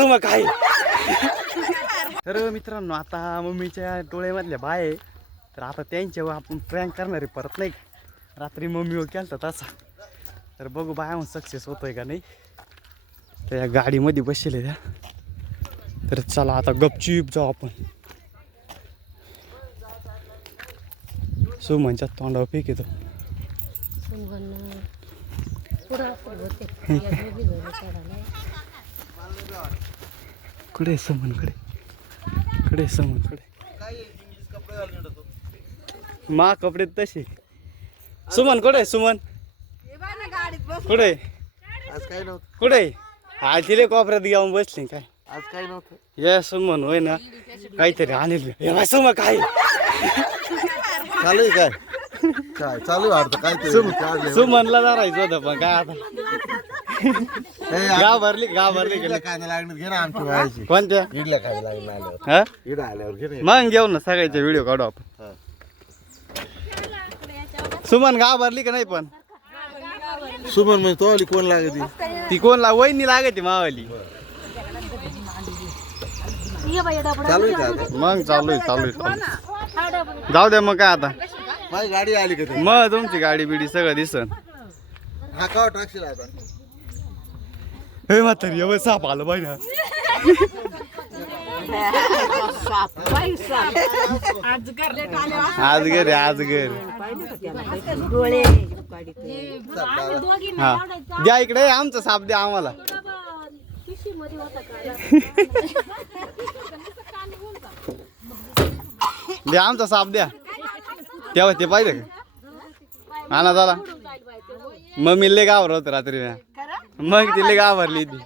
मग काय. तर मित्रांनो आता मम्मीच्या डोळ्यामधल्या बाय तर आता त्यांच्यावर आपण प्रँक करणार आहे परत नाही. रात्री मम्मीवर केलता तसा तर बघू बाया सक्सेस होतोय का नाही. तर या गाडीमध्ये बसले त्या तर चला आता गपचूप जाऊ आपण. सुमनच्या तोंडावर फेक येतो. कडे समन कडे समन मा कपडे तसे. सुमन कुठे सुमन कुठे आज काय नव्हतं. कुठे आज तिले कोपऱ्यात घेऊन बसले काय. आज काय नव्हतं. या सुमन होय ना काहीतरी आणेल. सुमन काय चालू आहे काय काय चालू आहे अर्थ काय सुमनला धरायचं होतं पण काय आता गाभरली गेली. कांदा लागणार घे ना आमच्या व्हायची कोणत्या इडल्या काय लागणार हा इडं आल्यावर घे मग घेऊ ना सगळ्याचे व्हिडिओ काढू आपण. सुमन गाभरली का नाही पण सुमन म्हणजे तो आली कोण लागत ती कोण वहिनी लागते मावाली. चालू आहे का मग चालू आहे जाऊ दे मग काय आता. माझी गाडी आली का मग तुमची गाडी बिडी सगळं दिसन. हा का टाकशील आता हे म्हातारी एवढं साप आलं बाई ना. आजगर हा द्या इकडे आमचा साप द्या आम्हाला. द्या आमचा साप द्या तेव्हा ते पाहिजे का आणा झाला. मग मी लय गावर होत रात्री मग ती लय गावरली ती.